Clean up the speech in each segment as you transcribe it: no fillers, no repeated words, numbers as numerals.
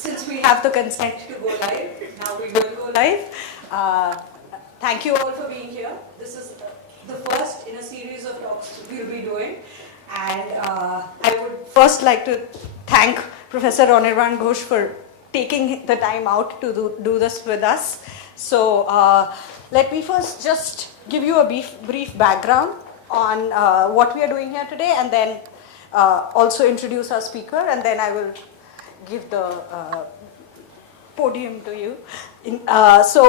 since we have the consent to go live, now we will go live. Thank you all for being here. This is the first in a series of talks we'll be doing. And I would first like to thank Professor Anirban Ghosh for taking the time out to do this with us. So let me first just give you a brief background on what we are doing here today, and then also introduce our speaker, and then I will give the podium to you. So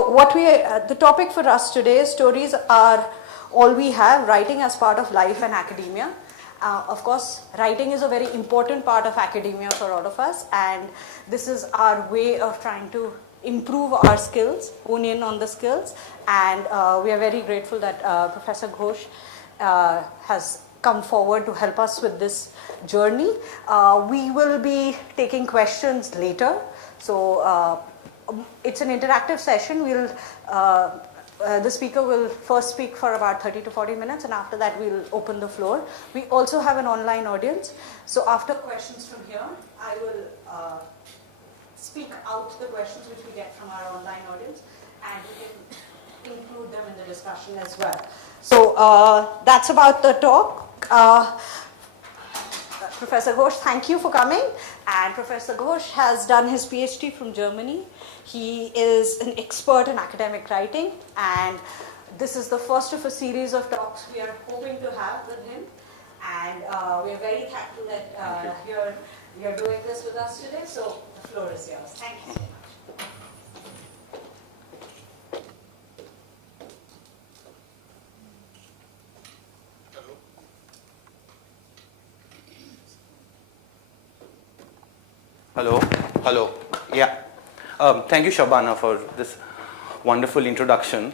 the topic for us today is stories are all we have, writing as part of life and academia. Of course, writing is a very important part of academia for all of us, and this is our way of trying to improve our skills, hone in on the skills, and we are very grateful that Professor Ghosh has come forward to help us with this journey. We will be taking questions later, so it's an interactive session. The speaker will first speak for about 30 to 40 minutes, and after that we'll open the floor. We also have an online audience, so after questions from here, I will speak out the questions which we get from our online audience, and we can include them in the discussion as well. So that's about the talk. Professor Ghosh, thank you for coming. And Professor Ghosh has done his PhD from Germany. He is an expert in academic writing, and this is the first of a series of talks we are hoping to have with him. And we are very thankful that you're doing this with us today. So the floor is yours. Thank you so much. Hello. Yeah. Thank you, Shabana, for this wonderful introduction.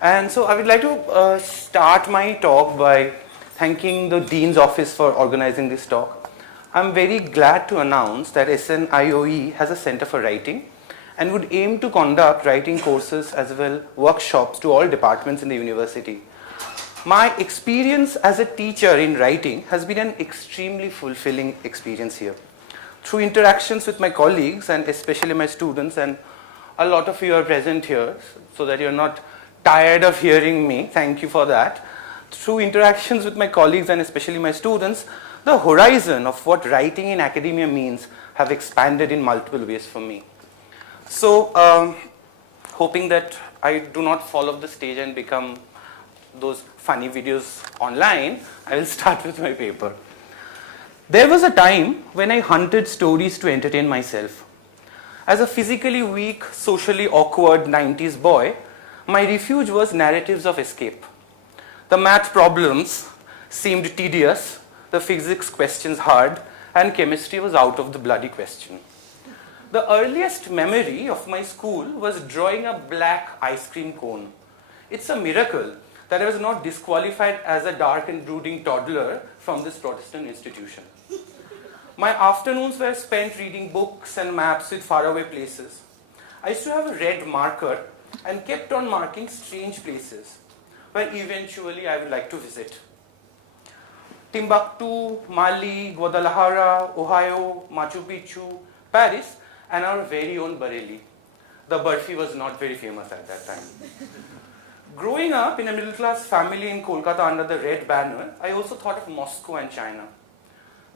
And so I would like to start my talk by thanking the Dean's Office for organizing this talk. I'm very glad to announce that SNIOE has a Center for Writing and would aim to conduct writing courses as well workshops to all departments in the university. My experience as a teacher in writing has been an extremely fulfilling experience here. Through interactions with my colleagues and especially my students, and a lot of you are present here so that you're not tired of hearing me, thank you for that. Through interactions with my colleagues and especially my students, the horizon of what writing in academia means have expanded in multiple ways for me. So, hoping that I do not fall off the stage and become those funny videos online, I will start with my paper. There was a time when I hunted stories to entertain myself. As a physically weak, socially awkward 90s boy, my refuge was narratives of escape. The math problems seemed tedious, the physics questions hard, and chemistry was out of the bloody question. The earliest memory of my school was drawing a black ice cream cone. It's a miracle that I was not disqualified as a dark and brooding toddler from this Protestant institution. My afternoons were spent reading books and maps with faraway places. I used to have a red marker and kept on marking strange places where eventually I would like to visit. Timbuktu, Mali, Guadalajara, Ohio, Machu Picchu, Paris, and our very own Bareilly. The Barfi was not very famous at that time. Growing up in a middle-class family in Kolkata under the red banner, I also thought of Moscow and China.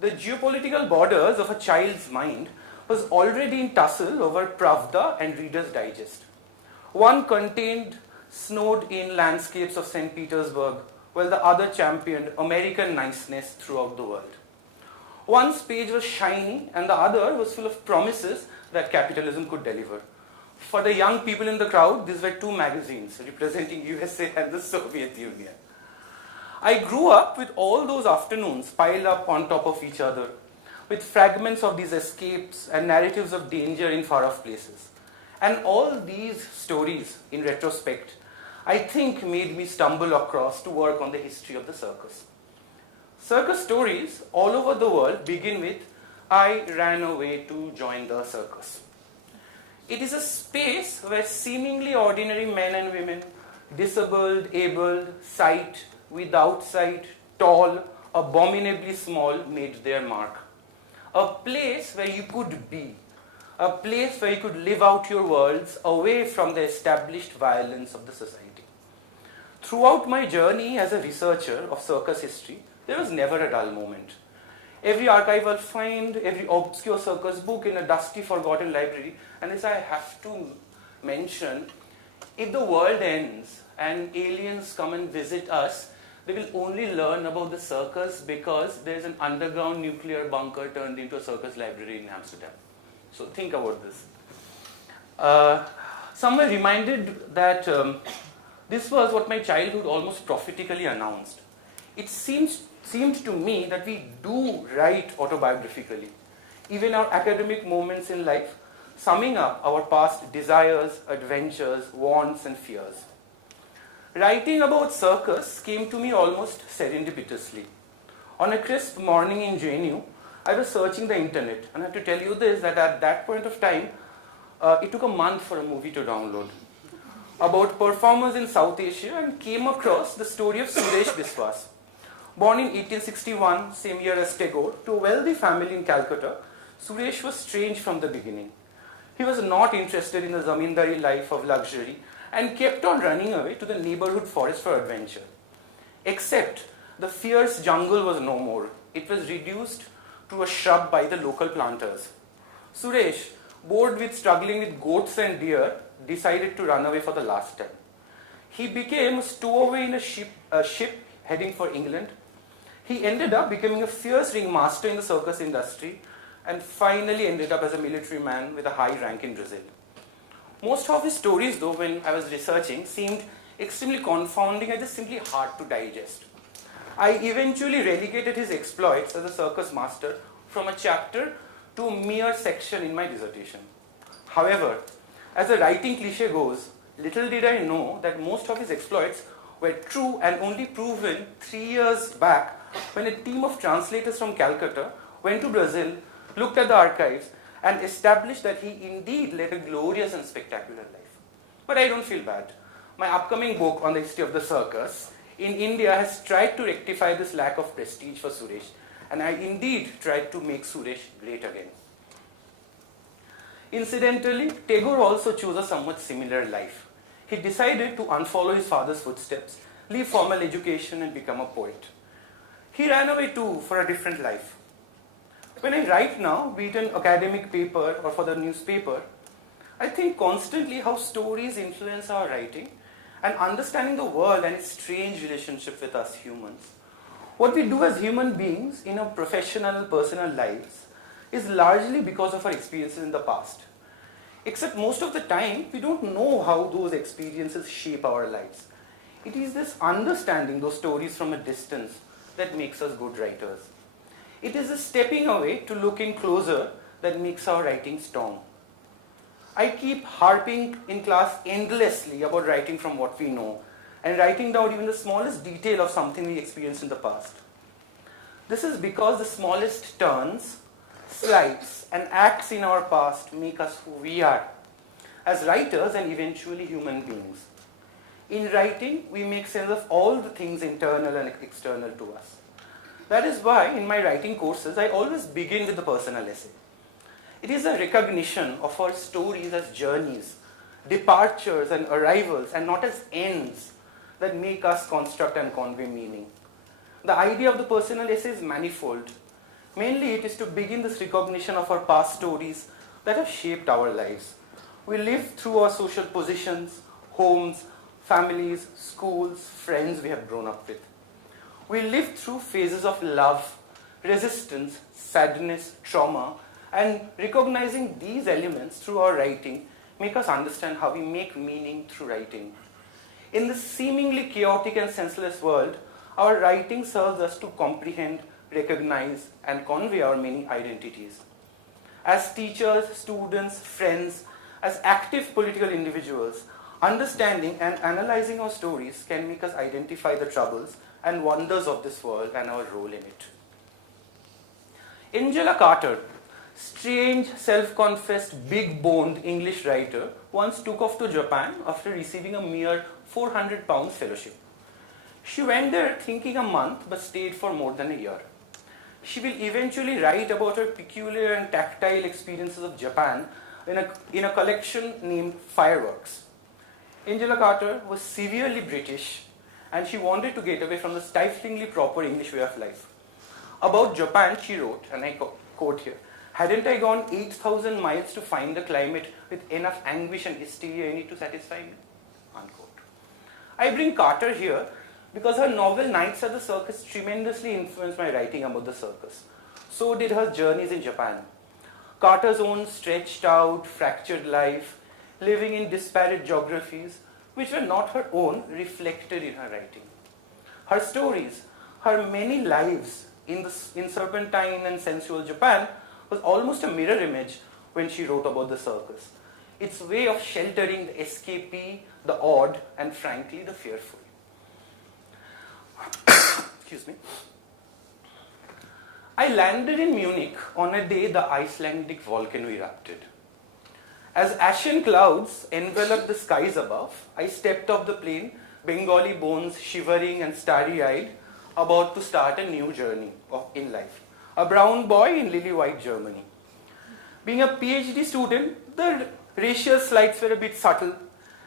The geopolitical borders of a child's mind was already in tussle over Pravda and Reader's Digest. One contained snowed-in landscapes of St. Petersburg, while the other championed American niceness throughout the world. One's page was shiny, and the other was full of promises that capitalism could deliver. For the young people in the crowd, these were two magazines representing USA and the Soviet Union. I grew up with all those afternoons piled up on top of each other, with fragments of these escapes and narratives of danger in far-off places. And all these stories, in retrospect, I think made me stumble across to work on the history of the circus. Circus stories all over the world begin with, I ran away to join the circus. It is a space where seemingly ordinary men and women, disabled, abled, sight, without sight, tall, abominably small, made their mark. A place where you could be, a place where you could live out your worlds away from the established violence of the society. Throughout my journey as a researcher of circus history, there was never a dull moment. Every archival find, every obscure circus book in a dusty, forgotten library, and as I have to mention, if the world ends and aliens come and visit us, they will only learn about the circus because there is an underground nuclear bunker turned into a circus library in Amsterdam. So think about this. Some were reminded that this was what my childhood almost prophetically announced. It seemed to me that we do write autobiographically, even our academic moments in life, summing up our past desires, adventures, wants, and fears. Writing about circus came to me almost serendipitously. On a crisp morning in JNU, I was searching the internet, and I have to tell you this, that at that point of time, it took a month for a movie to download, about performers in South Asia, and came across the story of Suresh Biswas. Born in 1861, same year as Tagore, to a wealthy family in Calcutta, Suresh was strange from the beginning. He was not interested in the zamindari life of luxury and kept on running away to the neighborhood forest for adventure. Except the fierce jungle was no more. It was reduced to a shrub by the local planters. Suresh, bored with struggling with goats and deer, decided to run away for the last time. He became a stowaway in a ship heading for England. He ended up becoming a fierce ringmaster in the circus industry and finally ended up as a military man with a high rank in Brazil. Most of his stories, though, when I was researching, seemed extremely confounding and just simply hard to digest. I eventually relegated his exploits as a circus master from a chapter to a mere section in my dissertation. However, as the writing cliche goes, little did I know that most of his exploits were true and only proven 3 years back when a team of translators from Calcutta went to Brazil, looked at the archives, and established that he indeed led a glorious and spectacular life. But I don't feel bad. My upcoming book on the history of the circus in India has tried to rectify this lack of prestige for Suresh, and I indeed tried to make Suresh great again. Incidentally, Tagore also chose a somewhat similar life. He decided to unfollow his father's footsteps, leave formal education, and become a poet. He ran away too for a different life. When I write now, be it an academic paper or for the newspaper, I think constantly how stories influence our writing and understanding the world and its strange relationship with us humans. What we do as human beings in our professional, personal lives is largely because of our experiences in the past. Except most of the time, we don't know how those experiences shape our lives. It is this understanding those stories from a distance that makes us good writers. It is the stepping away to looking closer that makes our writing strong. I keep harping in class endlessly about writing from what we know and writing down even the smallest detail of something we experienced in the past. This is because the smallest turns, slides, and acts in our past make us who we are as writers and eventually human beings. In writing, we make sense of all the things internal and external to us. That is why in my writing courses, I always begin with the personal essay. It is a recognition of our stories as journeys, departures and arrivals, and not as ends that make us construct and convey meaning. The idea of the personal essay is manifold. Mainly, it is to begin this recognition of our past stories that have shaped our lives. We live through our social positions, homes, families, schools, friends we have grown up with. We live through phases of love, resistance, sadness, trauma, and recognizing these elements through our writing make us understand how we make meaning through writing. In this seemingly chaotic and senseless world, our writing serves us to comprehend, recognize, and convey our many identities. As teachers, students, friends, as active political individuals, understanding and analyzing our stories can make us identify the troubles and wonders of this world and our role in it. Angela Carter, strange, self-confessed, big-boned English writer, once took off to Japan after receiving a mere £400 fellowship. She went there thinking a month but stayed for more than a year. she will eventually write about her peculiar and tactile experiences of Japan in a collection named Fireworks. Angela Carter was severely British, and she wanted to get away from the stiflingly proper English way of life. About Japan, she wrote, and I quote here, "Hadn't I gone 8,000 miles to find a climate with enough anguish and hysteria in it to satisfy me?" Unquote. I bring Carter here because her novel Nights at the Circus tremendously influenced my writing about the circus. So did her journeys in Japan. Carter's own stretched out, fractured life, living in disparate geographies, which were not her own, reflected in her writing. Her stories, her many lives in serpentine and sensual Japan, was almost a mirror image when she wrote about the circus. Its way of sheltering the escapee, the odd, and frankly, the fearful. Excuse me. I landed in Munich on a day the Icelandic volcano erupted. As ashen clouds enveloped the skies above, I stepped off the plane, Bengali bones shivering and starry-eyed, about to start a new journey in life. A brown boy in lily-white Germany. Being a PhD student, the racial slights were a bit subtle,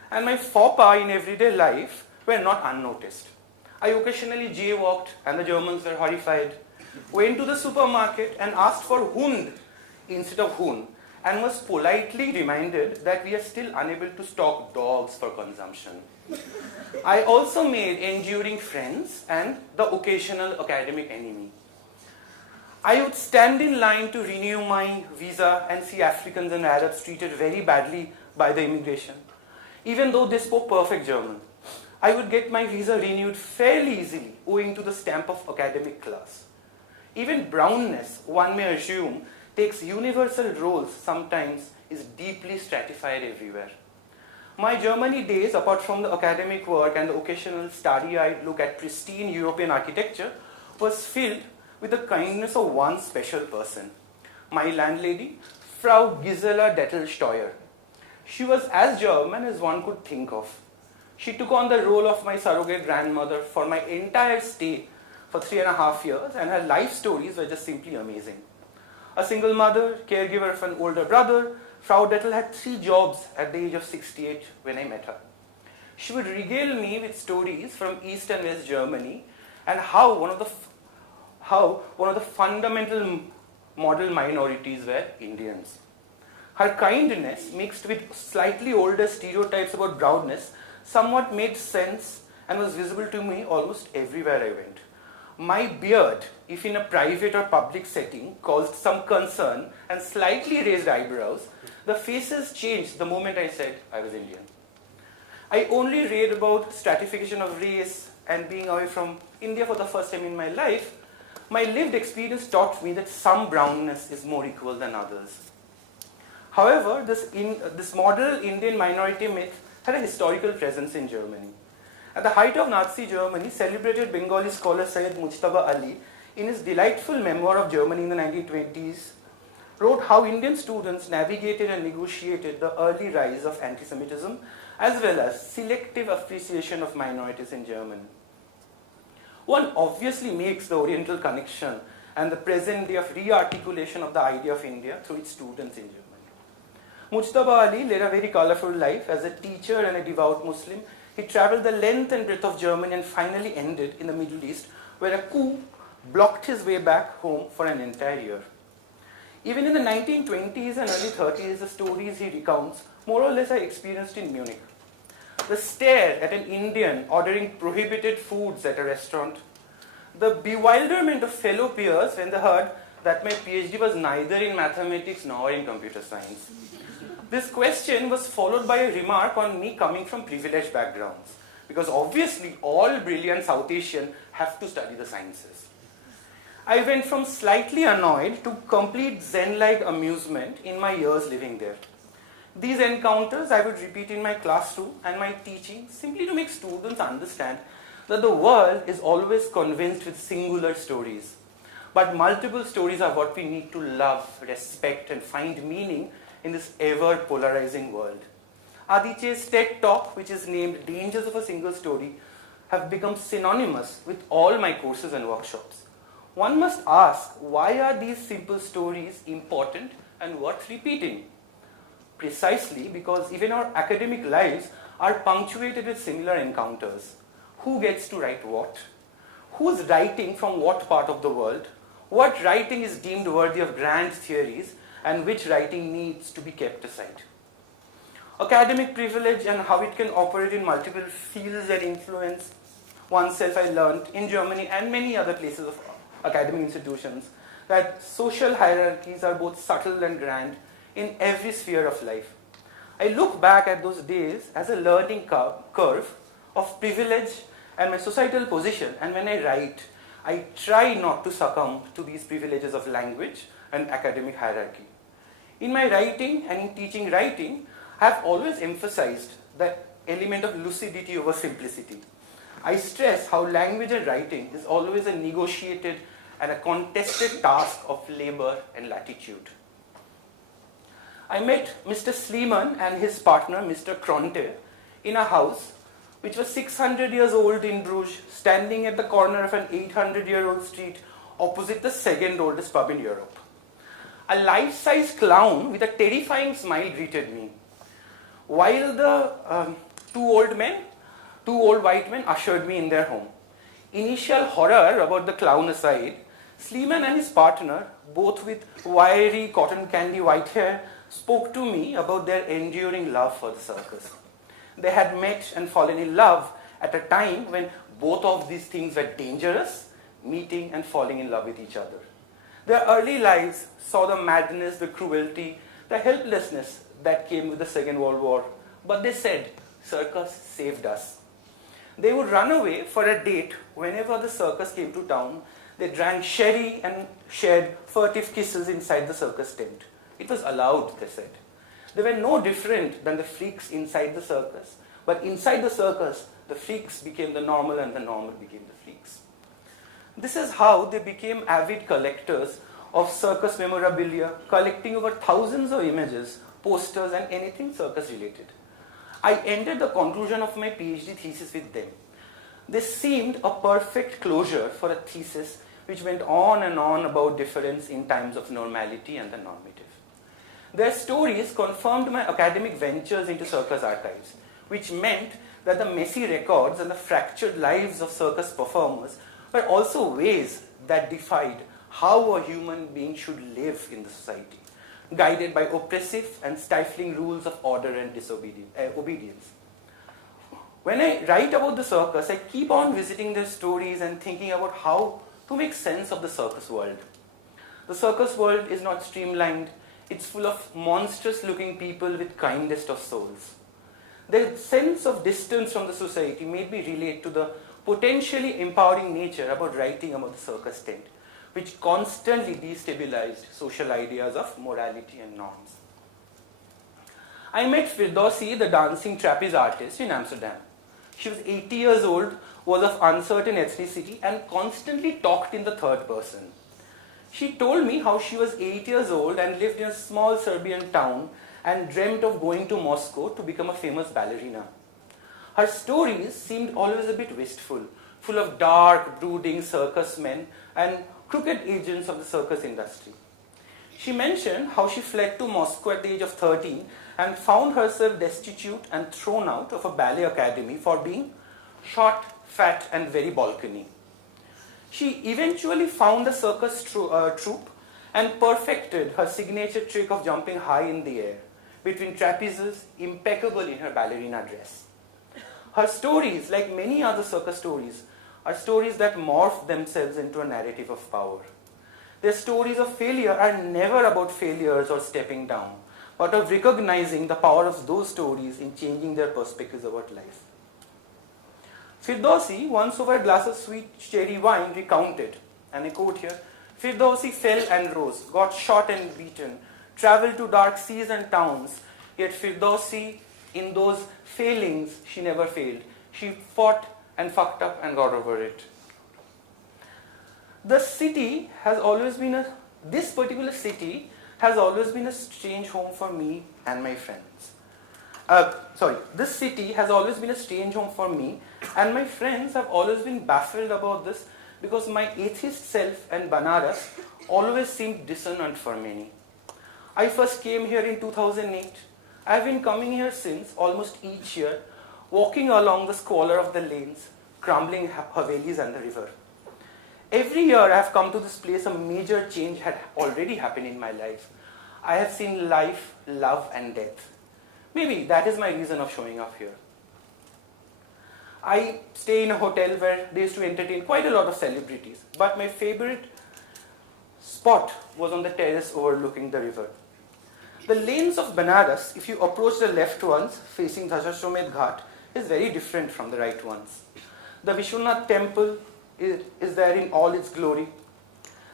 and my faux pas in everyday life were not unnoticed. I occasionally jaywalked, and the Germans were horrified. Went to the supermarket and asked for Hund instead of Hun, and was politely reminded that we are still unable to stock dogs for consumption. I also made enduring friends and the occasional academic enemy. I would stand in line to renew my visa and see Africans and Arabs treated very badly by the immigration. Even though they spoke perfect German, I would get my visa renewed fairly easily owing to the stamp of academic class. Even brownness, one may assume, takes universal roles sometimes, is deeply stratified everywhere. My Germany days, apart from the academic work and the occasional starry-eyed look at pristine European architecture, was filled with the kindness of one special person, my landlady, Frau Gisela Dettelsteuer. She was as German as one could think of. She took on the role of my surrogate grandmother for my entire stay for 3.5 years, and her life stories were just simply amazing. A single mother, caregiver of an older brother, Frau Dettel had 3 jobs at the age of 68 when I met her. She would regale me with stories from East and West Germany and how one of the fundamental model minorities were Indians. Her kindness, mixed with slightly older stereotypes about brownness, somewhat made sense and was visible to me almost everywhere I went. My beard, if in a private or public setting, caused some concern and slightly raised eyebrows. The faces changed the moment I said I was Indian. I only read about stratification of race and being away from India for the first time in my life. My lived experience taught me that some brownness is more equal than others. However, this model Indian minority myth had a historical presence in Germany. At the height of Nazi Germany, celebrated Bengali scholar Syed Mujtaba Ali, in his delightful memoir of Germany in the 1920s, wrote how Indian students navigated and negotiated the early rise of anti-Semitism, as well as selective appreciation of minorities in Germany. One obviously makes the Oriental connection and the present day of re-articulation of the idea of India through its students in Germany. Mujtaba Ali led a very colorful life as a teacher and a devout Muslim. He traveled the length and breadth of Germany and finally ended in the Middle East, where a coup blocked his way back home for an entire year. Even in the 1920s and early 30s, the stories he recounts more or less are experienced in Munich. The stare at an Indian ordering prohibited foods at a restaurant, the bewilderment of fellow peers when they heard that my PhD was neither in mathematics nor in computer science. This question was followed by a remark on me coming from privileged backgrounds, because obviously all brilliant South Asians have to study the sciences. I went from slightly annoyed to complete Zen-like amusement in my years living there. These encounters I would repeat in my classroom and my teaching simply to make students understand that the world is always convinced with singular stories. But multiple stories are what we need to love, respect, and find meaning in this ever-polarizing world. Adity's TED Talk, which is named Dangers of a Single Story, have become synonymous with all my courses and workshops. one must ask, why are these simple stories important and worth repeating? Precisely because even our academic lives are punctuated with similar encounters. Who gets to write what? Who's writing from what part of the world? What writing is deemed worthy of grand theories and which writing needs to be kept aside? Academic privilege and how it can operate in multiple fields and influence oneself, I learned in Germany and many other places of academic institutions that social hierarchies are both subtle and grand in every sphere of life. I look back at those days as a learning curve of privilege and my societal position, and when I write, I try not to succumb to these privileges of language and academic hierarchy. In my writing and in teaching writing, I have always emphasized the element of lucidity over simplicity. I stress how language and writing is always a negotiated and a contested task of labor and latitude. I met Mr. Sleeman and his partner, Mr. Kronte, in a house which was 600 years old in Bruges, standing at the corner of an 800-year-old street opposite the second oldest pub in Europe. A life-size clown with a terrifying smile greeted me, while the two old white men ushered me in their home. Initial horror about the clown aside, Sleeman and his partner, both with wiry cotton candy white hair, spoke to me about their enduring love for the circus. They had met and fallen in love at a time when both of these things were dangerous, meeting and falling in love with each other. Their early lives saw the madness, the cruelty, the helplessness that came with the Second World War. But they said, circus saved us. They would run away for a date whenever the circus came to town. They drank sherry and shared furtive kisses inside the circus tent. It was allowed, they said. They were no different than the freaks inside the circus. But inside the circus, the freaks became the normal and the normal became the freaks. This is how they became avid collectors of circus memorabilia, collecting over thousands of images, posters, and anything circus related. I ended the conclusion of my PhD thesis with them. This seemed a perfect closure for a thesis which went on and on about difference in times of normality and the normative. Their stories confirmed my academic ventures into circus archives, which meant that the messy records and the fractured lives of circus performers were also ways that defied how a human being should live in the society, guided by oppressive and stifling rules of order and obedience. When I write about the circus, I keep on visiting their stories and thinking about how to make sense of the circus world. The circus world is not streamlined. It's full of monstrous-looking people with kindest of souls. Their sense of distance from the society made me relate to the potentially empowering nature about writing about the circus tent, which constantly destabilized social ideas of morality and norms. I met Firdausi, the dancing trapeze artist, in Amsterdam. She was 80 years old, was of uncertain ethnicity, and constantly talked in the third person. She told me how she was 8 years old and lived in a small Serbian town and dreamt of going to Moscow to become a famous ballerina. Her stories seemed always a bit wistful, full of dark, brooding circus men and crooked agents of the circus industry. She mentioned how she fled to Moscow at the age of 13 and found herself destitute and thrown out of a ballet academy for being short, fat, and very balkany. She eventually found a circus troupe and perfected her signature trick of jumping high in the air between trapezes, impeccable in her ballerina dress. Her stories, like many other circus stories, are stories that morph themselves into a narrative of power. Their stories of failure are never about failures or stepping down, but of recognizing the power of those stories in changing their perspectives about life. Firdausi, once over a glass of sweet cherry wine, recounted, and I quote here, Firdausi fell and rose, got shot and beaten, traveled to dark seas and towns, yet Firdausi, in those failings, she never failed. She fought and fucked up and got over it. This particular city has always been a strange home for me and my friends. This city has always been a strange home for me, and my friends have always been baffled about this because my atheist self and Banaras always seemed dissonant for many. I first came here in 2008. I have been coming here since, almost each year, walking along the squalor of the lanes, crumbling Havelis and the river. Every year I have come to this place, a major change had already happened in my life. I have seen life, love and death. Maybe that is my reason of showing up here. I stay in a hotel where they used to entertain quite a lot of celebrities, but my favorite spot was on the terrace overlooking the river. The lanes of Banaras, if you approach the left ones facing Dashashwamedh Ghat, is very different from the right ones. The Vishwanath temple is there in all its glory.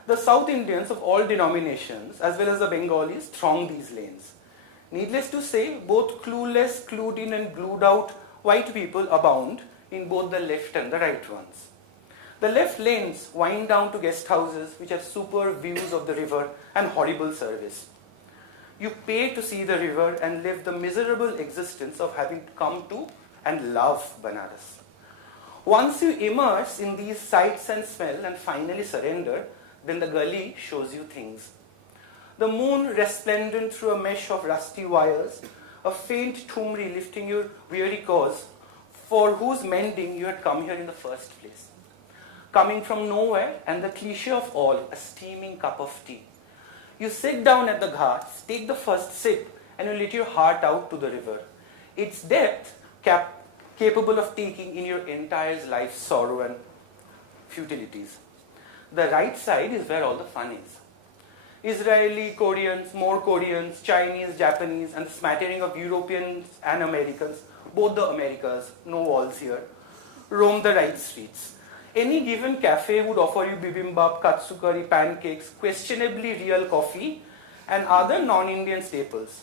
The South Indians of all denominations, as well as the Bengalis, throng these lanes. Needless to say, both clueless, clued in and glued out white people abound in both the left and the right ones. The left lanes wind down to guest houses which have superb views of the river and horrible service. You pay to see the river and live the miserable existence of having come to and love Banaras. Once you immerse in these sights and smell and finally surrender, then the gully shows you things. The moon resplendent through a mesh of rusty wires, a faint tumri lifting your weary cause, for whose mending you had come here in the first place. Coming from nowhere, and the cliche of all, a steaming cup of tea. You sit down at the ghats, take the first sip, and you let your heart out to the river. Its depth capable of taking in your entire life's sorrow and futilities. The right side is where all the fun is. Israeli, Koreans, more Koreans, Chinese, Japanese, and the smattering of Europeans and Americans, both the Americas, no walls here, roam the right streets. Any given cafe would offer you bibimbap, katsu curry, pancakes, questionably real coffee, and other non-Indian staples.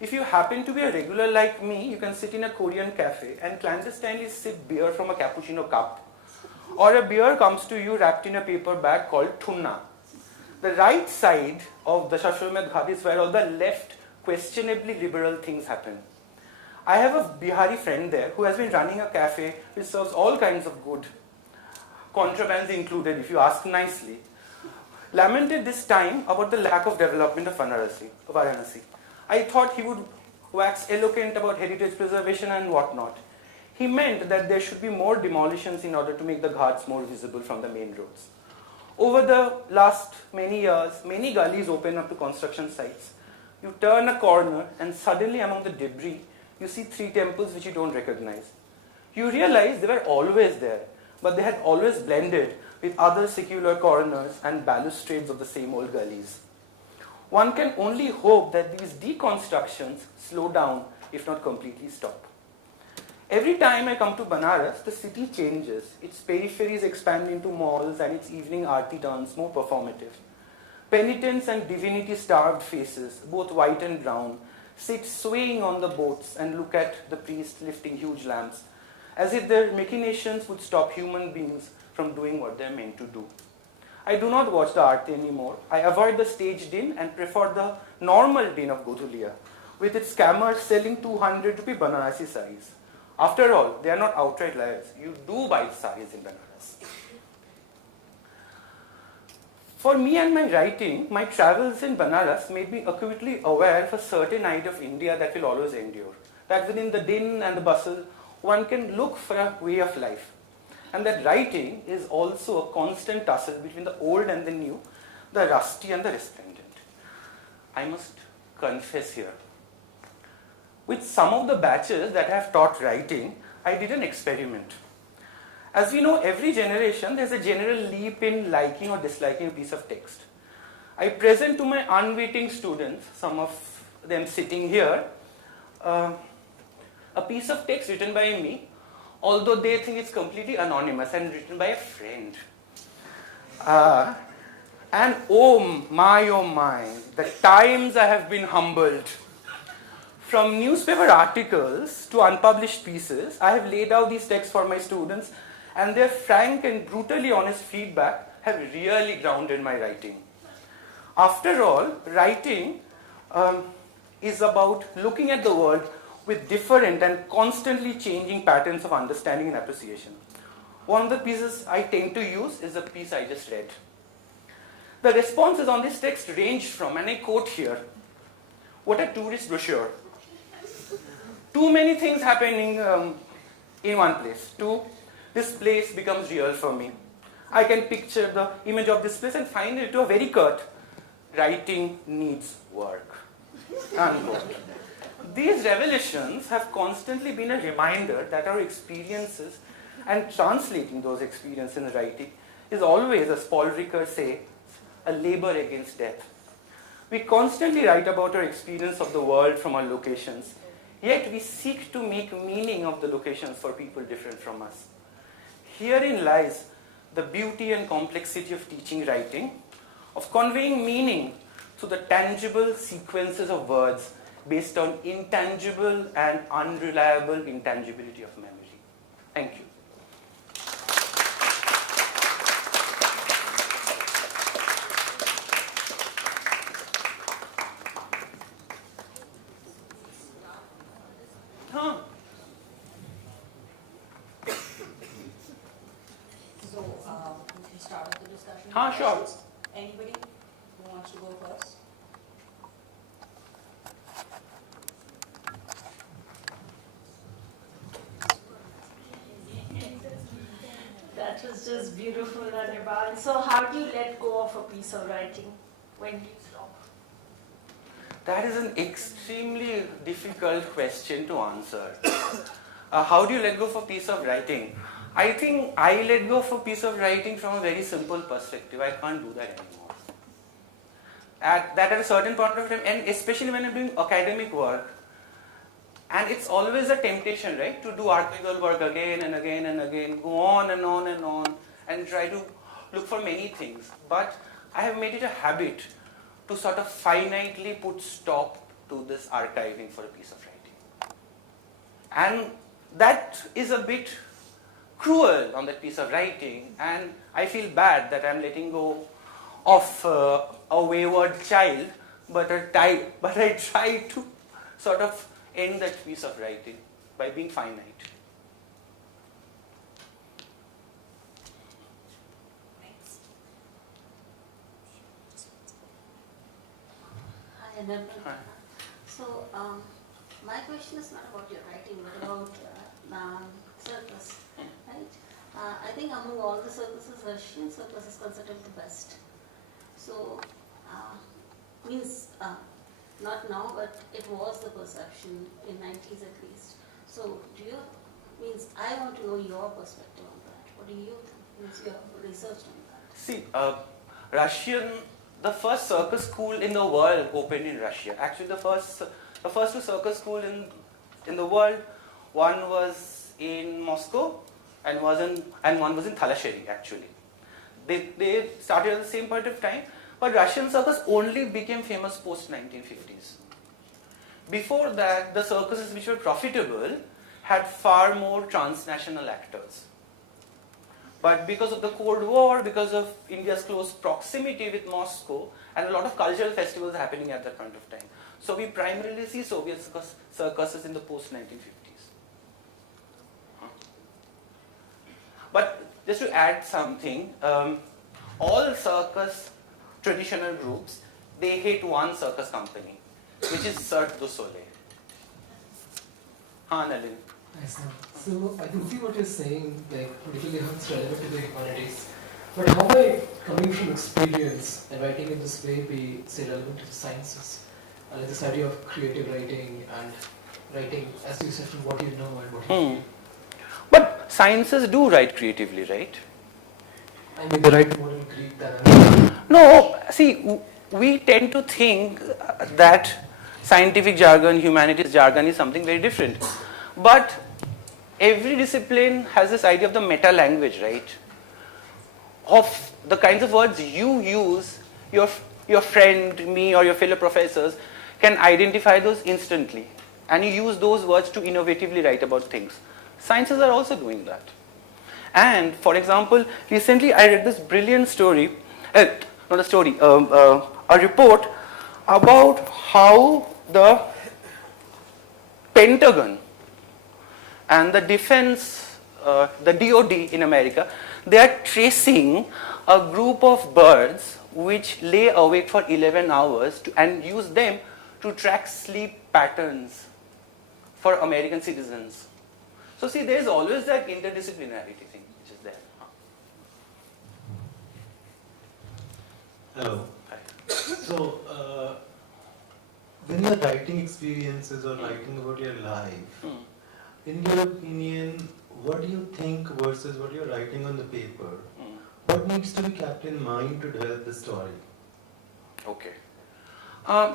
If you happen to be a regular like me, you can sit in a Korean cafe and clandestinely sip beer from a cappuccino cup. Or a beer comes to you wrapped in a paper bag called tunna. The right side of the Dashashwamedh Ghat is where all the left, questionably liberal things happen. I have a Bihari friend there who has been running a cafe which serves all kinds of good, contrabands included if you ask nicely. Lamented this time about the lack of development of Varanasi. I thought he would wax eloquent about heritage preservation and whatnot. He meant that there should be more demolitions in order to make the ghats more visible from the main roads. Over the last many years, many gullies open up to construction sites. You turn a corner and suddenly among the debris, you see 3 temples which you don't recognize. You realize they were always there, but they had always blended with other secular corners and balustrades of the same old gullies. One can only hope that these deconstructions slow down, if not completely stop. Every time I come to Banaras, the city changes. Its peripheries expand into malls and its evening aarti turns more performative. Penitents and divinity-starved faces, both white and brown, sit swaying on the boats and look at the priest lifting huge lamps, as if their machinations would stop human beings from doing what they're meant to do. I do not watch the aarti anymore. I avoid the stage din and prefer the normal din of Godhuliya, with its scammers selling 200 rupee Banarasi saris. After all, they are not outright liars. You do buy saris in Banaras. For me and my writing, my travels in Banaras made me acutely aware of a certain idea of India that will always endure. That within the din and the bustle, one can look for a way of life. And that writing is also a constant tussle between the old and the new, the rusty and the resplendent. I must confess here. With some of the batches that I have taught writing, I did an experiment. As we know, every generation there's a general leap in liking or disliking a piece of text. I present to my unwitting students, some of them sitting here, a piece of text written by me, although they think it's completely anonymous and written by a friend. And oh my, the times I have been humbled. From newspaper articles to unpublished pieces, I have laid out these texts for my students, and their frank and brutally honest feedback have really grounded my writing. After all, writing is about looking at the world with different and constantly changing patterns of understanding and appreciation. one of the pieces I tend to use is the piece I just read. The responses on this text range from, and I quote here, "What a tourist brochure. Too many things happening in one place. Two, this place becomes real for me. I can picture the image of this place and find it to a very curt. Writing needs work." Unquote. These revelations have constantly been a reminder that our experiences and translating those experiences in writing is always, as Paul Ricoeur say, a labor against death. We constantly write about our experience of the world from our locations, yet we seek to make meaning of the locations for people different from us. Herein lies the beauty and complexity of teaching writing, of conveying meaning through the tangible sequences of words based on intangible and unreliable intangibility of memory. Thank you. So, we can start with the discussion. Sure. Anybody who wants to go first? That was just beautiful, Anirban. So how do you let go of a piece of writing? When do you stop? That is an extremely difficult question to answer. How do you let go of a piece of writing? I think I let go of a piece of writing from a very simple perspective. I can't do that anymore. At a certain point of time, and especially when I'm doing academic work, and it's always a temptation, right, to do archival work again and again and again, go on and on and on, and try to look for many things. But I have made it a habit to sort of finitely put stop to this archiving for a piece of writing. And that is a bit cruel on that piece of writing, and I feel bad that I'm letting go of a wayward child, but I try to sort of end that piece of writing by being finite. Hi, Anirban. So, my question is not about your writing, but about circus, right? I think among all the circuses, Russian circus is considered the best. So, means not now, but it was the perception in 90s at least. So, I want to know your perspective on that. What do you think? Means your research on that. See, the first circus school in the world opened in Russia. Actually, the first two circus schools in the world, one was in Moscow and one was in Thalassery actually. They started at the same point of time, but Russian circus only became famous post 1950s. Before that, the circuses which were profitable had far more transnational actors. But because of the Cold War, because of India's close proximity with Moscow, and a lot of cultural festivals happening at that point of time, so we primarily see Soviet circuses in the post-1950s. But just to add something, all circus traditional groups, they hate one circus company, which is Cirque du Soleil. Nalin. Nice. So I can see what you're saying, like particularly how it's relevant to the humanities. But how might coming from experience and writing in this way be, say, relevant to the sciences? Like this idea of creative writing and writing, as you said, from what you know and what you feel. But sciences do write creatively, right? I mean, they write more in Greek than No, see, we tend to think that scientific jargon, humanities jargon is something very different. But every discipline has this idea of the meta language, right? Of the kinds of words you use, your friend, me, or your fellow professors can identify those instantly. And you use those words to innovatively write about things. Sciences are also doing that. And, for example, recently I read this brilliant story, not a story, a report about how the Pentagon and the defense the DOD in America, they are tracing a group of birds which lay awake for 11 hours and use them to track sleep patterns for American citizens. So see, there is always that interdisciplinarity thing which is there. Hello. So, when you're writing experiences or writing about your life, in your opinion, what do you think versus what you're writing on the paper? What needs to be kept in mind to develop the story? Okay.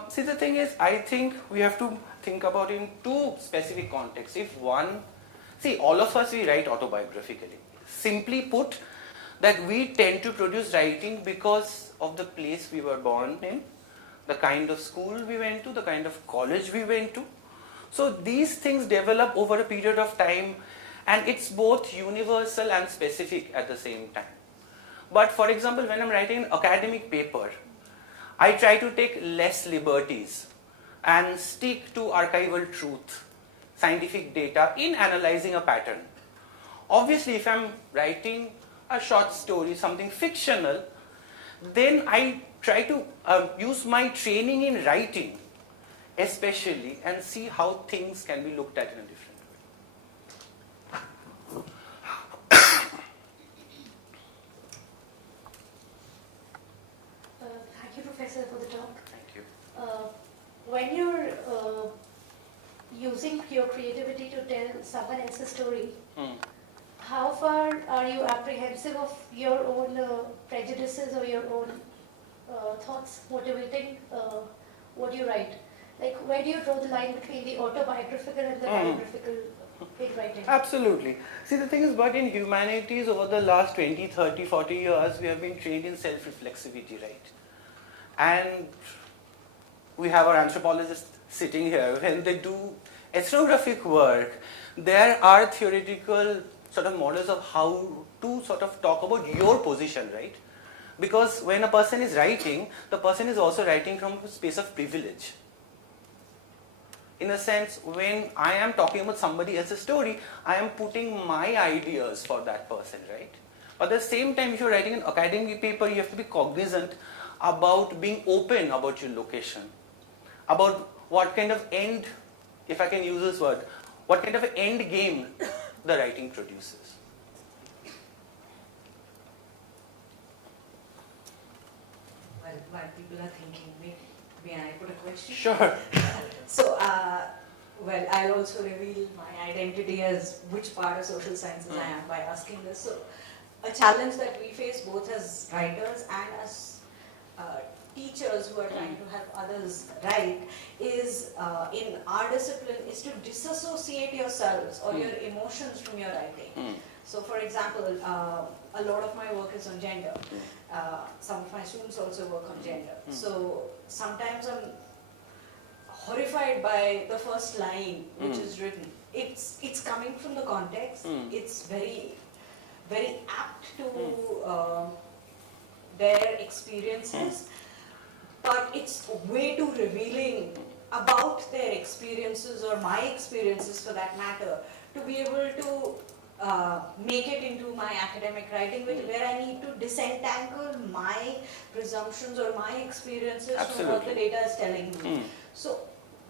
See, the thing is, I think we have to think about it in two specific contexts. If one, see, all of us, we write autobiographically. Simply put, that we tend to produce writing because of the place we were born in, the kind of school we went to, the kind of college we went to. So these things develop over a period of time, and it's both universal and specific at the same time. But for example, when I'm writing an academic paper, I try to take less liberties and stick to archival truth, scientific data in analyzing a pattern. Obviously, if I'm writing a short story, something fictional, then I try to use my training in writing, especially, and see how things can be looked at in a different way. Thank you, Professor, for the talk. Thank you. When you're using your creativity to tell someone else's story, how far are you apprehensive of your own prejudices or your own thoughts motivating what you write? Like, where do you draw the line between the autobiographical and the biographical in writing? Absolutely. See, the thing is, but in humanities over the last 20, 30, 40 years, we have been trained in self-reflexivity, right? And we have our anthropologists sitting here. When they do ethnographic work, there are theoretical sort of models of how to sort of talk about your position, right? Because when a person is writing, the person is also writing from a space of privilege. In a sense, when I am talking about somebody else's story, I am putting my ideas for that person, right? But at the same time, if you're writing an academic paper, you have to be cognizant about being open about your location, about what kind of end, if I can use this word, what kind of end game the writing produces. Well, while people are thinking, may I put a question? Sure. So, well, I'll also reveal my identity as which part of social sciences I am by asking this. So, a challenge that we face both as writers and as teachers who are trying to help others write is, in our discipline, is to disassociate yourselves or your emotions from your writing. So, for example, a lot of my work is on gender. Some of my students also work on gender. So, sometimes I'm horrified by the first line which is written. It's coming from the context. It's very, very apt to their experiences, but it's way too revealing about their experiences or my experiences for that matter to be able to make it into my academic writing, where I need to disentangle my presumptions or my experiences from what the data is telling me. So,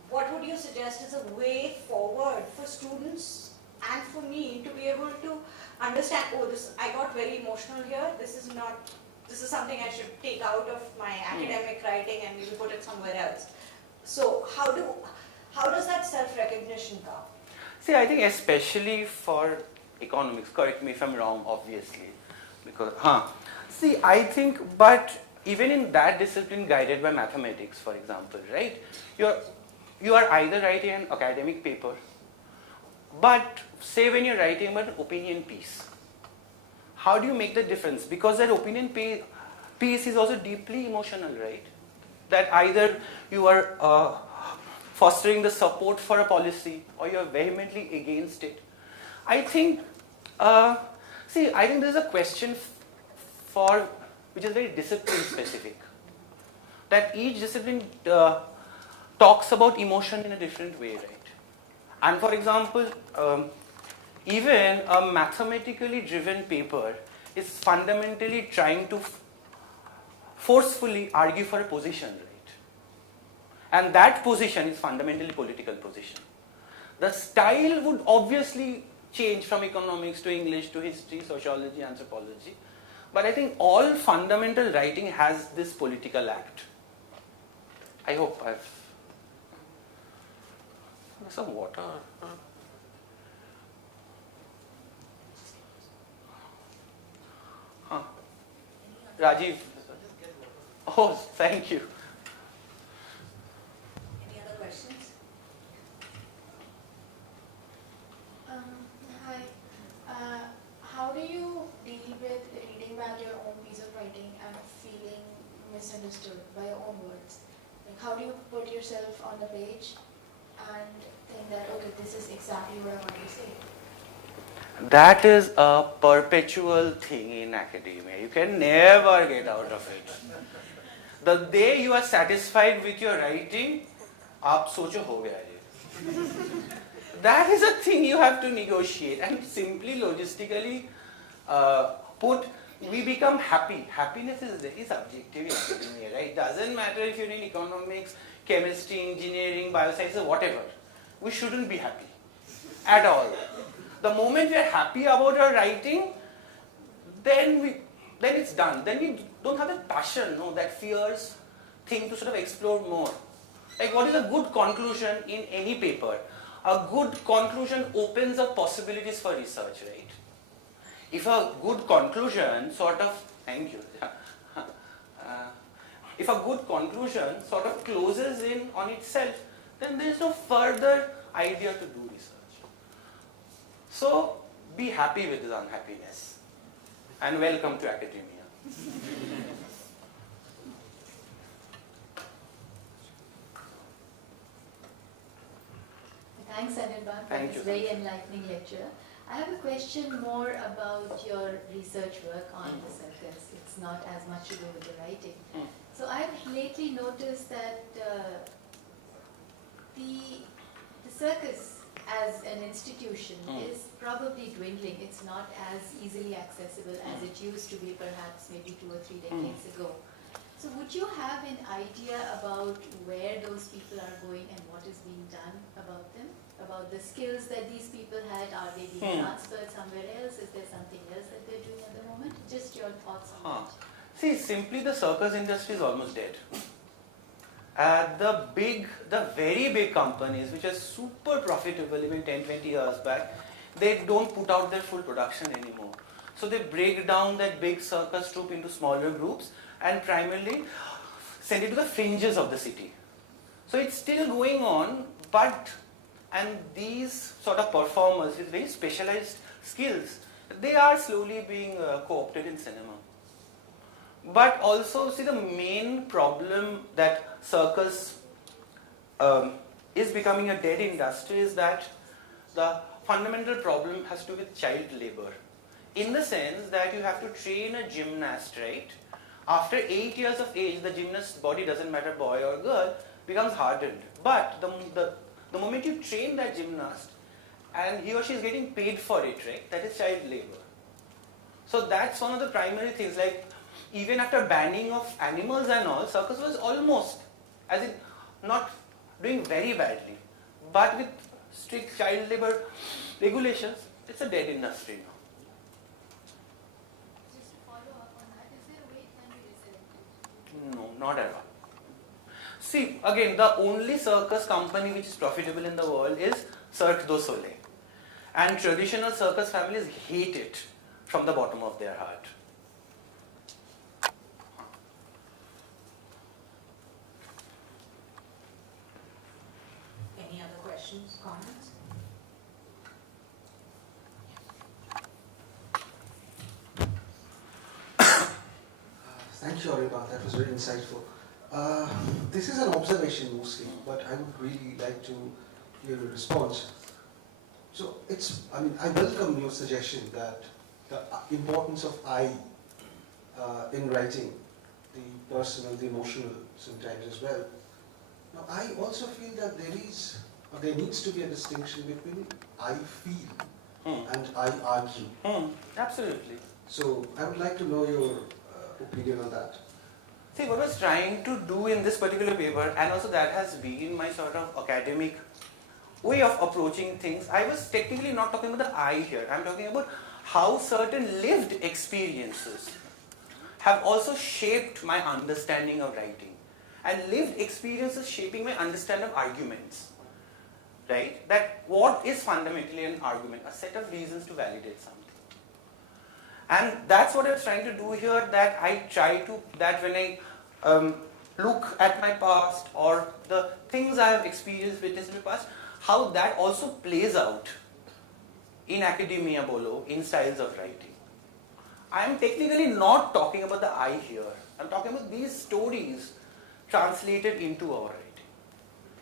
what would you suggest is a way forward for students and for me to be able to understand, oh, I got very emotional here, this is something I should take out of my academic writing and maybe put it somewhere else. So how does that self-recognition come? See, I think especially for economics, correct me if I'm wrong, obviously, because, see, I think, but even in that discipline guided by mathematics, for example, right, you are either writing an academic paper, but say when you're writing about an opinion piece, how do you make the difference? Because that opinion piece is also deeply emotional, right? That either you are fostering the support for a policy or you are vehemently against it. I think, I think there's a question which is very discipline specific. That each discipline talks about emotion in a different way, right? And for example, even a mathematically driven paper is fundamentally trying to forcefully argue for a position, right? And that position is fundamentally political position. The style would obviously change from economics to English to history, sociology, anthropology. But I think all fundamental writing has this political act. I hope I've... Some water. Rajiv. Oh, thank you. Any other questions? Hi. How do you deal with reading back your own piece of writing and feeling misunderstood by your own words? Like, how do you put yourself on the page and think that, okay, this is exactly what I want to say? That is a perpetual thing in academia. You can never get out of it. The day you are satisfied with your writing, aap socho ho gaya ye. That is a thing you have to negotiate, and simply logistically put, we become happy. Happiness is very subjective in academia, right? Doesn't matter if you're in economics, chemistry, engineering, biosciences, whatever. We shouldn't be happy at all. The moment we are happy about our writing, then it's done. Then we don't have that passion, no, that fierce thing to sort of explore more. Like, what is a good conclusion in any paper? A good conclusion opens up possibilities for research, right? If a good conclusion sort of, thank you. If a good conclusion sort of closes in on itself, then there is no further idea to do research. So, be happy with this unhappiness and welcome to academia. Thanks, Anirban, for Thank this you. very enlightening lecture. I have a question more about your research work on the circus. It's not as much to do with the writing. So I've lately noticed that the circus as an institution is probably dwindling. It's not as easily accessible as it used to be perhaps maybe 2 or 3 decades ago. So would you have an idea about where those people are going and what is being done about them? About the skills that these people had? Are they being transferred somewhere else? Is there something else that they're doing at the moment? Just your thoughts on that. See, simply the circus industry is almost dead. The very big companies which are super profitable even 10-20 years back, they don't put out their full production anymore. So they break down that big circus troupe into smaller groups and primarily send it to the fringes of the city. So it's still going on, and these sort of performers with very specialized skills, they are slowly being co-opted in cinema. But also, see, the main problem that circus is becoming a dead industry is that the fundamental problem has to do with child labor. In the sense that you have to train a gymnast, right? After 8 years of age, the gymnast's body, doesn't matter boy or girl, becomes hardened. But the moment you train that gymnast and he or she is getting paid for it, right? That is child labor. So that's one of the primary things. Like, even after banning of animals and all, circus was almost, as in, not doing very badly. But with strict child labor regulations, it's a dead industry now. Just to follow up on that, is there a way it can be resurrected? No, not at all. See, again, the only circus company which is profitable in the world is Cirque du Soleil. And traditional circus families hate it from the bottom of their heart. Any other questions, comments? Thank you, Anirban. That was very insightful. This is an observation mostly, but I would really like to hear a response. So I welcome your suggestion that the importance of I in writing, the personal, the emotional sometimes as well. Now, I also feel that there needs to be a distinction between I feel and I argue. Absolutely. So I would like to know your opinion on that. See, what I was trying to do in this particular paper, and also that has been my sort of academic way of approaching things, I was technically not talking about the I here. I'm talking about how certain lived experiences have also shaped my understanding of writing. And lived experiences shaping my understanding of arguments. Right? That what is fundamentally an argument? A set of reasons to validate something. And that's what I was trying to do here, that I try to, that when I look at my past or the things I have experienced, witnessed in my past, how that also plays out in academia bolo, in styles of writing. I am technically not talking about the I here. I am talking about these stories translated into our writing.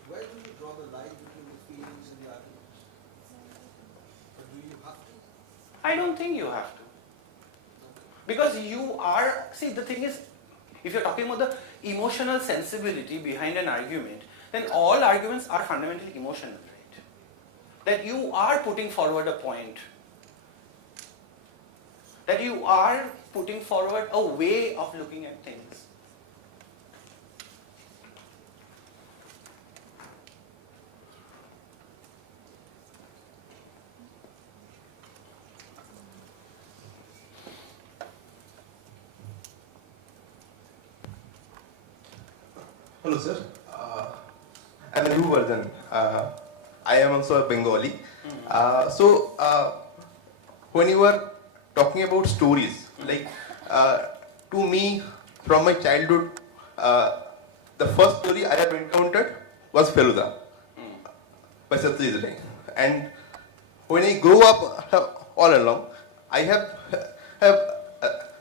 Where do you draw the line between the feelings and the arguments? Or do you have to? I don't think you have to. Because you are, see, the thing is, if you're talking about the emotional sensibility behind an argument, then all arguments are fundamentally emotional, right? That you are putting forward a point. That you are putting forward a way of looking at things. Hello sir, I'm a new version. I am also a Bengali. When you were talking about stories, like to me, from my childhood, the first story I have encountered was Feluda by Satyajit Ray. And when I grew up all along, I have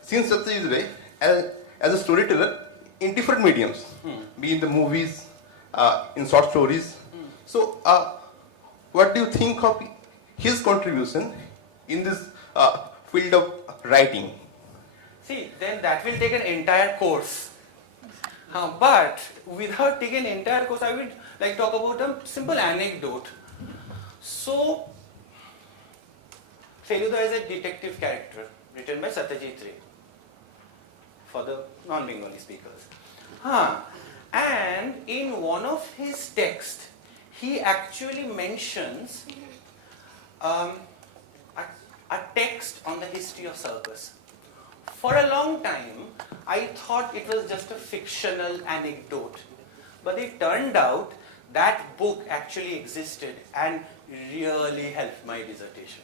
seen Satyajit Ray as a storyteller in different mediums, be in the movies, in short stories. So, what do you think of his contribution in this field of writing? See, then that will take an entire course. But without taking an entire course, I would like to talk about a simple anecdote. So, Feluda is a detective character written by Satyajit Ray for the non-Bengali speakers. And in one of his texts, he actually mentions a text on the history of circus. For a long time, I thought it was just a fictional anecdote. But it turned out that book actually existed and really helped my dissertation.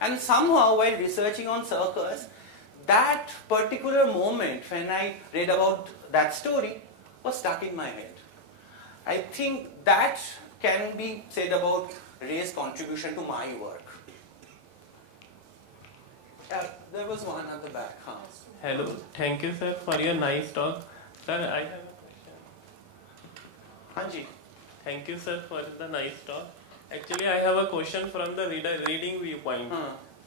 And somehow, while researching on circus, that particular moment when I read about that story was stuck in my head. I think that can be said about Ray's contribution to my work. There was one at the back. Hello, thank you sir for your nice talk. Sir, I have a question. Hanji. Thank you sir for the nice talk. Actually, I have a question from the reading viewpoint.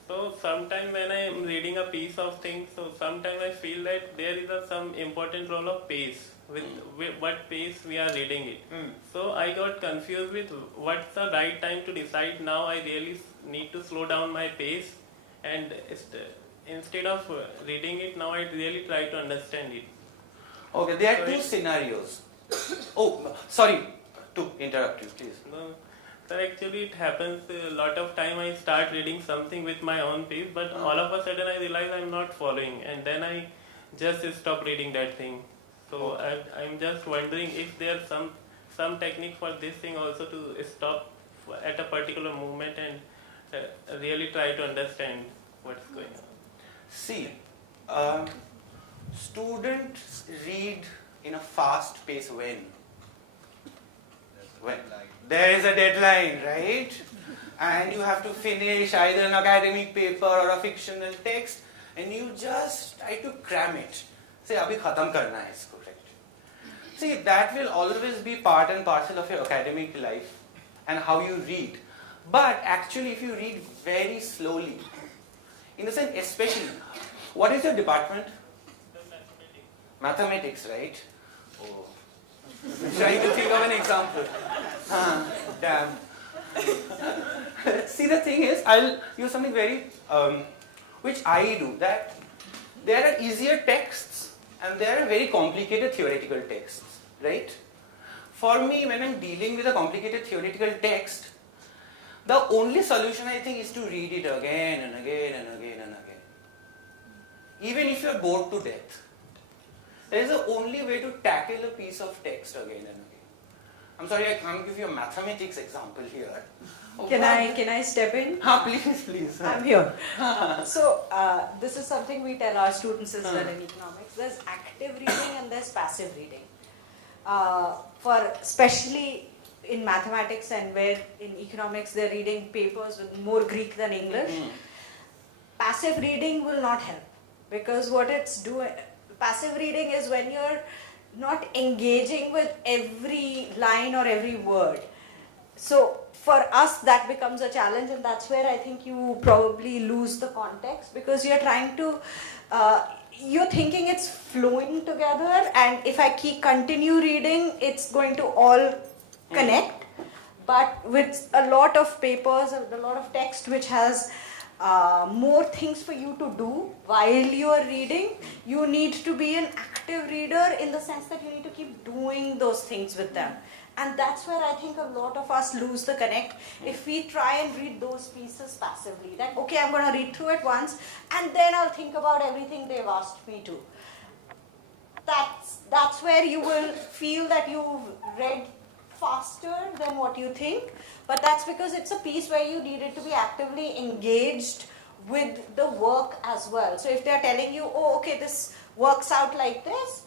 So sometime when I am reading a piece of things, so sometime I feel that there is some important role of pace, with what pace we are reading it. So I got confused with what's the right time to decide now I really need to slow down my pace, and instead of reading it, now I really try to understand it. Okay, there are two scenarios. Oh, sorry to interrupt you, please. No, sir, actually it happens a lot of time I start reading something with my own pace, but all of a sudden I realize I'm not following, and then I just stop reading that thing. So I'm just wondering if there's some technique for this thing also to stop at a particular moment and really try to understand what's going on. See, students read in a fast pace when there is a deadline, right? And you have to finish either an academic paper or a fictional text, and you just try to cram it. Say, abhi khatam karna hai isko, right? See, that will always be part and parcel of your academic life and how you read. But actually, if you read very slowly, in the sense, especially, what is your department? Mathematics, right? Oh. I'm trying to think of an example. Damn. See, the thing is, I'll use something very, which I do, that there are easier texts and there are very complicated theoretical texts, right? For me, when I'm dealing with a complicated theoretical text, the only solution I think is to read it again and again and again and again. Even if you're bored to death. There is the only way to tackle a piece of text again and again. I'm sorry, I can't give you a mathematics example here. Can I step in? Please. I'm here. So this is something we tell our students as well in economics. There's active reading and there's passive reading. For especially in mathematics and where in economics they're reading papers with more Greek than English, passive reading will not help, because what it's doing, passive reading is when you're not engaging with every line or every word. So for us that becomes a challenge, and that's where I think you probably lose the context, because you're trying to you're thinking it's flowing together, and if I continue reading, it's going to all connect. But with a lot of papers, a lot of text which has more things for you to do while you are reading, you need to be an active reader in the sense that you need to keep doing those things with them. And that's where I think a lot of us lose the connect if we try and read those pieces passively. That, okay, I'm going to read through it once and then I'll think about everything they've asked me to. That's where you will feel that you've read faster than what you think. But that's because it's a piece where you needed to be actively engaged with the work as well. So if they're telling you, oh, okay, this works out like this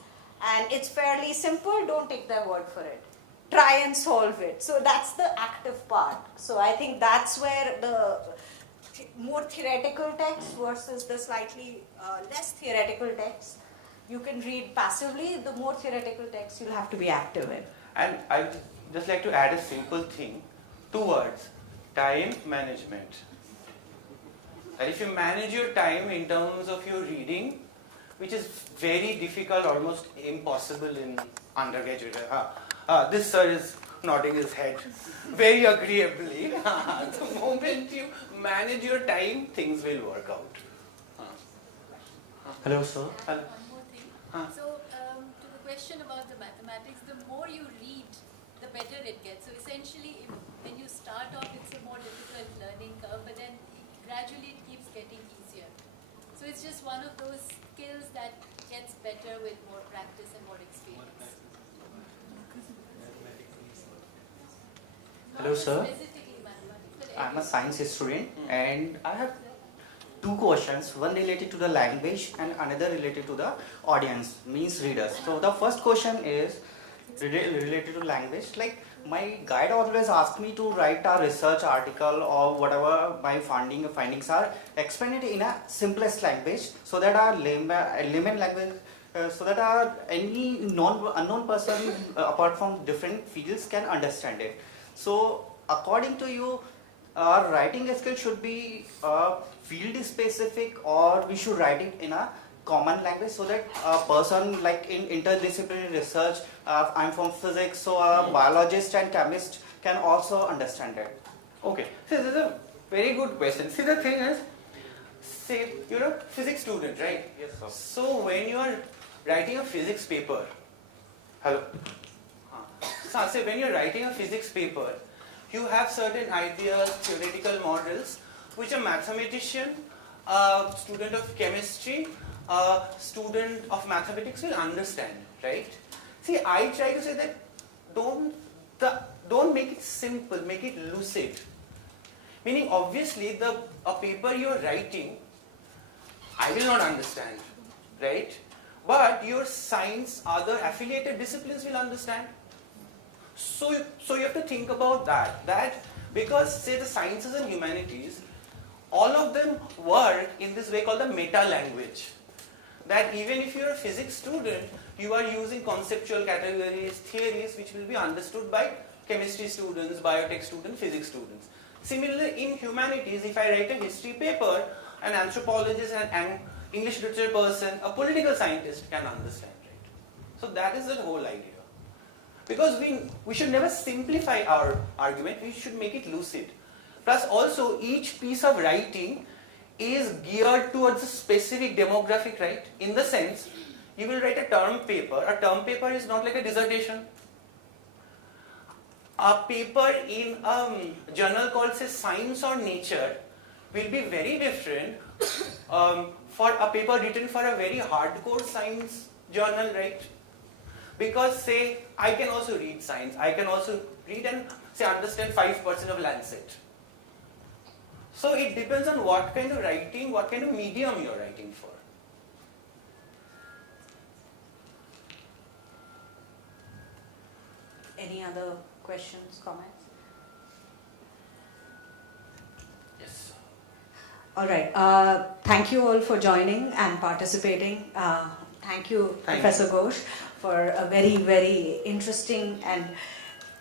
and it's fairly simple, don't take their word for it. Try and solve it. So that's the active part. So I think that's where the more theoretical text versus the slightly less theoretical text, you can read passively. The more theoretical text you'll have to be active in. And I would just like to add a simple thing. 2 words, time management. And if you manage your time in terms of your reading, which is very difficult, almost impossible in undergraduate. This sir is nodding his head very agreeably. The moment you manage your time, things will work out. Hello, sir. Hello. One more thing. So, to the question about the mathematics, the more you read, the better it gets. So, essentially, when you start off, it's a more difficult learning curve, but then gradually it keeps getting easier. So, it's just one of those skills that gets better with more practice and more experience. Hello, sir. Specifically mathematics, but I'm a science student and I have 2 questions, one related to the language and another related to the audience, means readers. So the first question is related to language. Like my guide always asks me to write a research article or whatever my findings are, explain it in a simplest language so that our layman language, so that any unknown person apart from different fields can understand it. So according to you, our writing skill should be field specific, or we should write it in a common language so that a person like in interdisciplinary research, I'm from physics, so a biologist and chemist can also understand it. Okay, so this is a very good question. See, the thing is, say you're a physics student, right? Yes, sir. So when you are writing a physics paper, hello? So say when you're writing a physics paper, you have certain ideas, theoretical models, which a mathematician, a student of chemistry, a student of mathematics will understand, right? See, I try to say that don't make it simple, make it lucid. Meaning, obviously, a paper you're writing, I will not understand, right? But your science, other affiliated disciplines will understand. So you have to think about that because say the sciences and humanities, all of them work in this way called the meta language. That even if you're a physics student, you are using conceptual categories, theories which will be understood by chemistry students, biotech students, physics students. Similarly, in humanities, if I write a history paper, an anthropologist, an English literature person, a political scientist can understand, right? So that is the whole idea. Because we should never simplify our argument, we should make it lucid. Plus also each piece of writing is geared towards a specific demographic, right? In the sense, you will write a term paper. A term paper is not like a dissertation. A paper in a journal called say Science or Nature will be very different for a paper written for a very hardcore science journal, right? Because say, I can also read science, I can also read and say understand 5% of Lancet. So it depends on what kind of writing, what kind of medium you're writing for. Any other questions, comments? Yes. All right. Thank you all for joining and participating. Thank you, Professor Ghosh, for a very, very interesting and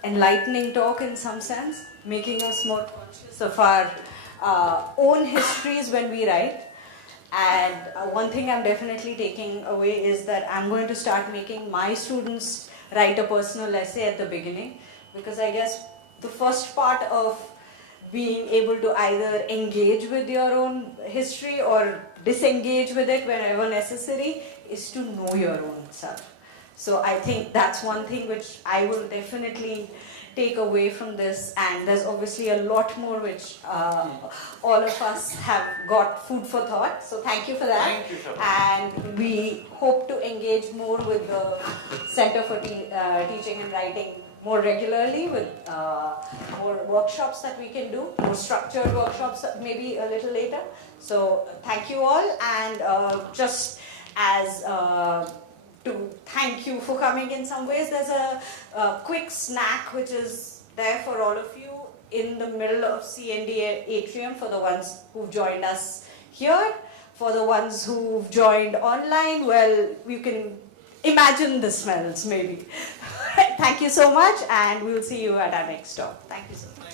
enlightening talk in some sense, making us more conscious of our own histories when we write. And one thing I'm definitely taking away is that I'm going to start making my students write a personal essay at the beginning, because I guess the first part of being able to either engage with your own history or disengage with it whenever necessary is to know your own self. So I think that's one thing which I will definitely take away from this, and there's obviously a lot more which all of us have got food for thought. So thank you for that. Thank you, Shabana. And we hope to engage more with the Center for Teaching and Writing more regularly with more workshops that we can do, more structured workshops maybe a little later. So thank you all, and just as to thank you for coming in some ways, there's a quick snack which is there for all of you in the middle of CND atrium for the ones who've joined us here. For the ones who've joined online, well, you can imagine the smells maybe. Thank you so much, and we'll see you at our next talk. Thank you so much.